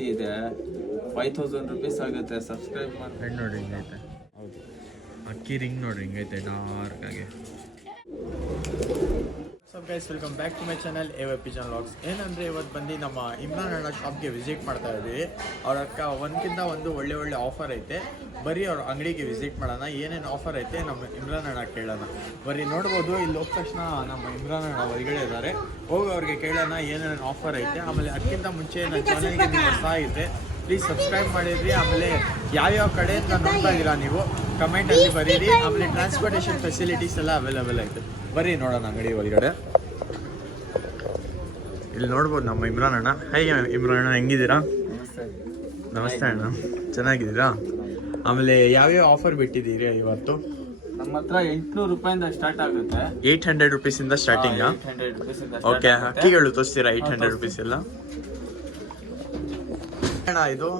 ಜಾಸ್ತಿ ಇದೆ. 5000 rupees ಆಗುತ್ತೆ. ಸಬ್ಸ್ಕ್ರೈಬ್ ಮಾಡಿ. ಹೆಣ್ಣು ನೋಡ್ರಿ ಹಿಂಗೈತೆ. ಹೌದು, ಅಕ್ಕಿ ರಿಂಗ್ ನೋಡ್ರಿ ಹಿಂಗೈತೆ ಡಾರ್ಕ್ ಆಗಿ. So guys, welcome back to my channel AYP vlogs. ಏನಂದರೆ ಇವತ್ತು ಬಂದು ನಮ್ಮ ಇಮ್ರಾನ್ ಅಣ್ಣ ಶಾಪ್ಗೆ ವಿಸಿಟ್ ಮಾಡ್ತಾ ಇದ್ದೀವಿ. ಅವ್ರ ಅಕ್ಕ ಒಂದಕ್ಕಿಂತ ಒಂದು ಒಳ್ಳೆ ಆಫರ್ ಐತೆ. ಬರೀ ಅವ್ರ ಅಂಗಡಿಗೆ ವಿಸಿಟ್ ಮಾಡೋಣ, ಏನೇನು ಆಫರ್ ಐತೆ ನಮ್ಮ ಇಮ್ರಾನ್ ಅಣ್ಣ ಕೇಳೋಣ. ಬರೀ ನೋಡ್ಬೋದು, ಇಲ್ಲಿ ಹೋದ ತಕ್ಷಣ ನಮ್ಮ ಇಮ್ರಾನ್ ಅಣ್ಣ ಹೊರಗಡೆ ಇದ್ದಾರೆ. ಹೋಗಿ ಅವ್ರಿಗೆ ಕೇಳೋಣ ಏನೇನು ಆಫರ್ ಐತೆ. ಆಮೇಲೆ ಅದಕ್ಕಿಂತ ಮುಂಚೆ ನನ್ನ ಚಾನಲ್ಗೆ ನೀವು ಹೊಸ ಐತೆ, ಪ್ಲೀಸ್ ಸಬ್ಸ್ಕ್ರೈಬ್ ಮಾಡಿದ್ರಿ. ಆಮೇಲೆ ಯಾವ್ಯಾವ ಕಡೆಯಿಂದ ನೋಡ್ತಾ ಇದ್ದೀರಾ ನೀವು ಕಮೆಂಟಲ್ಲಿ ಬರೀರಿ. ಆಮೇಲೆ ಟ್ರಾನ್ಸ್ಪೋರ್ಟೇಷನ್ ಫೆಸಿಲಿಟೀಸ್ ಎಲ್ಲ ಅವೈಲೇಬಲ್ ಐತೆ. ಬರೀ ನೋಡೋಣ ಅಂಗಡಿ ಒಳಗಡೆ. ಇಲ್ಲಿ ನೋಡ್ಬೋದು ನಮ್ಮ ಇಮ್ರಾನ್ ಅಣ್ಣ. ಹೇಗೆ ಇಮ್ರಾನ್ ಅಣ್ಣ, ಹೆಂಗಿದ್ದೀರಾ? ನಮಸ್ತೆ ಅಣ್ಣ, ಚೆನ್ನಾಗಿದ್ದೀರಾ? ಆಮೇಲೆ ಯಾವ್ಯಾವ ಆಫರ್ ಬಿಟ್ಟಿದ್ದೀರಿ ಇವತ್ತು? ನಮ್ಮ ಹತ್ರ 800 ರೂಪಾಯಿಂದ ಸ್ಟಾರ್ಟ್ ಆಗುತ್ತೆ. 800 ರೂಪೀಸಿಂದ ಸ್ಟಾರ್ಟಿಂಗ್. ಓಕೆ, ಅಕ್ಕಿಗಳು ತೋರಿಸ್ತೀರಾ? 800 ರೂಪೀಸ್ ಎಲ್ಲ ಅಣ್ಣ. ಇದು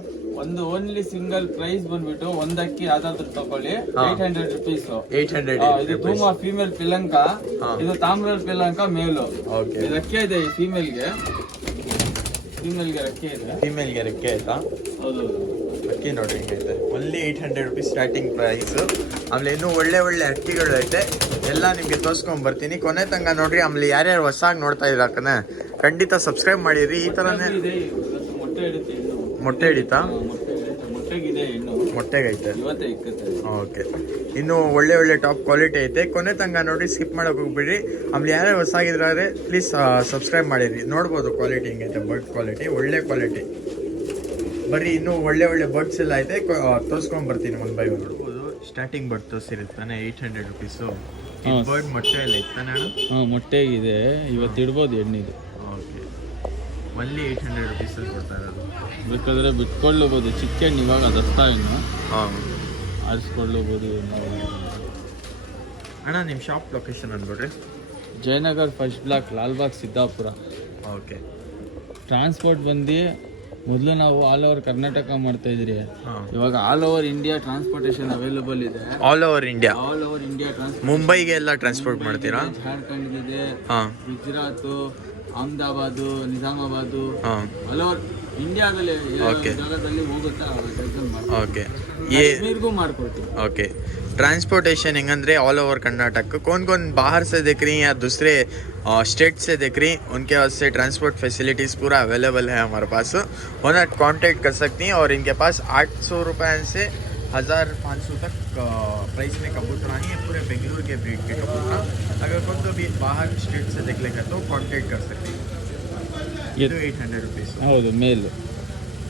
ಒಂದು ಓನ್ಲಿ ಸಿಂಗಲ್ ಪ್ರೈಸ್ ಬಂದ್ಬಿಟ್ಟು ಒಂದಕ್ಕಿ ಯಾವ್ದಾದ್ರು ತಗೊಳ್ಳಿ 800 ರೂಪೀಸ್. 800. ಇದು ತೂಮ ಫೀಮೇಲ್ ಪಿಲಂಕ, ಇದು ತಾಮ್ರದ ಪಿಲಂಕ ಮೇಲು. ಇದು ರೆಕ್ಕೆ ಇದೆ ಫೀಮೇಲ್ಗೆ ರೆಕ್ಕೆ ಇದೆ. ಫೀಮೇಲ್ಗೆ ರೆಕ್ಕೆ ಆಯ್ತಾ? ಹೌದು. ಅಕ್ಕಿ ನೋಡ್ರಿ ಹಿಂಗೈತೆ. Only 800 rupees starting price. ಆಮೇಲೆ ಇನ್ನೂ ಒಳ್ಳೆ ಅಕ್ಕಿಗಳು ಐತೆ. ಎಲ್ಲ ನಿಮಗೆ ತೋರಿಸ್ಕೊಂಡ್ ಬರ್ತೀನಿ, ಕೊನೆ ತನಕ ನೋಡ್ರಿ. ಆಮೇಲೆ ಯಾರ್ಯಾರು ಹೊಸಾಗಿ ನೋಡ್ತಾ ಇದ್ದಾಕನೆ ಖಂಡಿತ ಸಬ್ಸ್ಕ್ರೈಬ್ ಮಾಡಿರಿ. ಈ ಥರನೇ ಮೊಟ್ಟೆ ಹಿಡಿತಾ? ಮೊಟ್ಟೆಗೈತೆ. ಓಕೆ, ಇನ್ನು ಒಳ್ಳೆ ಟಾಪ್ ಕ್ವಾಲಿಟಿ ಐತೆ. ಕೊನೆ ತನಕ ನೋಡಿ, ಸ್ಕಿಪ್ ಮಾಡಕ್ಕೆ ಹೋಗ್ಬಿಡ್ರಿ. ಆಮೇಲೆ ಯಾರ್ಯಾರು ಹೊಸಾಗಿದ್ರೆ ಪ್ಲೀಸ್ ಸಬ್ಸ್ಕ್ರೈಬ್ ಮಾಡಿರಿ. ನೋಡ್ಬೋದು ಕ್ವಾಲಿಟಿ ಹಿಂಗೈತೆ, ಬರ್ಡ್ ಕ್ವಾಲಿಟಿ, ಒಳ್ಳೆ ಕ್ವಾಲಿಟಿ. ಬರ್ರಿ, ಇನ್ನೂ ಒಳ್ಳೆ ಬರ್ಡ್ಸ್ ಎಲ್ಲ ಐತೆ, ತೋರಿಸ್ಕೊಂಡ್ ಬರ್ತೀನಿ ಒನ್ ಬೈ ಒನ್. ನೋಡ್ಬೋದು, ಸ್ಟಾರ್ಟಿಂಗ್ ಬರ್ಡ್ ತೋರಿಸಿರುತ್ತಾನೆ 800 ರೂಪೀಸು. ಬರ್ಡ್ ಮೊಟ್ಟೆ ಎಲ್ಲ ಇತ್ತಾನೆ ಅಣ್ಣ? ಮೊಟ್ಟೆಗಿದೆ, ಇವತ್ತು ಇಡ್ಬೋದು ಎಣ್ಣಿದು. ಓಕೆ, ಒನ್ಲಿ 800 ರೂಪೀಸಲ್ಲಿ ಕೊಡ್ತಾ ಇರೋದು. ಬೇಕಾದ್ರೆ ಬಿಟ್ಕೊಳ್ಳಬಹುದು. ಚಿಕನ್ ಇವಾಗ ಅದಸ್ತಾ ಇನ್ನು ಆರಿಸ್ಕೊಳ್ಳಬಹುದು. ಅಣ್ಣ, ನಿಮ್ಮ ಶಾಪ್ ಲೊಕೇಶನ್ ಅಂದ್ಬಿಡ್ರಿ. Jayanagar first block, Lalbagh, Siddapura. Okay. Transport ಬಂದು ಮೊದಲು ನಾವು ಆಲ್ ಓವರ್ ಕರ್ನಾಟಕ ಮಾಡ್ತಾ ಇದ್ರಿ. ಇವಾಗ all over India transportation available ಇದೆ. All over India transport. ಮುಂಬೈಗೆ ಎಲ್ಲ ಟ್ರಾನ್ಸ್ಪೋರ್ಟ್ ಮಾಡ್ತೀರಾ? ಜಾರ್ಖಂಡ್ ಇದೆ, ಗುಜರಾತ್, ಅಹಮದಾಬಾದ್, ನಿಜಾಮಾಬಾದ್, ಆಲ್ ಓವರ್ ಇಂಡಿಯಾದಲ್ಲಿ ಜಾಗದಲ್ಲಿ ಹೋಗುತ್ತಾ ಓಕೆ. ಮಾಡ್ಕೊಡ್ತೀವಿ. ओके, ट्रांसपोर्टेशन हेंगंद्रे ऑल ओवर कर्नाटक. कौन बाहर से देख रही हैं या दूसरे स्टेट से देख रही, उनके वास्ते ट्रांसपोर्ट फैसिलिटीज़ पूरा अवेलेबल है हमारे पास. उन्हें कांटेक्ट कर सकती हैं. और इनके पास 800 रुपये से 1500 तक प्राइस में कबूतर ही है, पूरे बेंगलुरु के ब्रीड के कबूतर. अगर कौन तो भी बाहर स्टेट से देख लेगा तो कांटेक्ट कर सकती हैं. ये तो 800 रुपीज़. हौದು, ಮೇಲ್.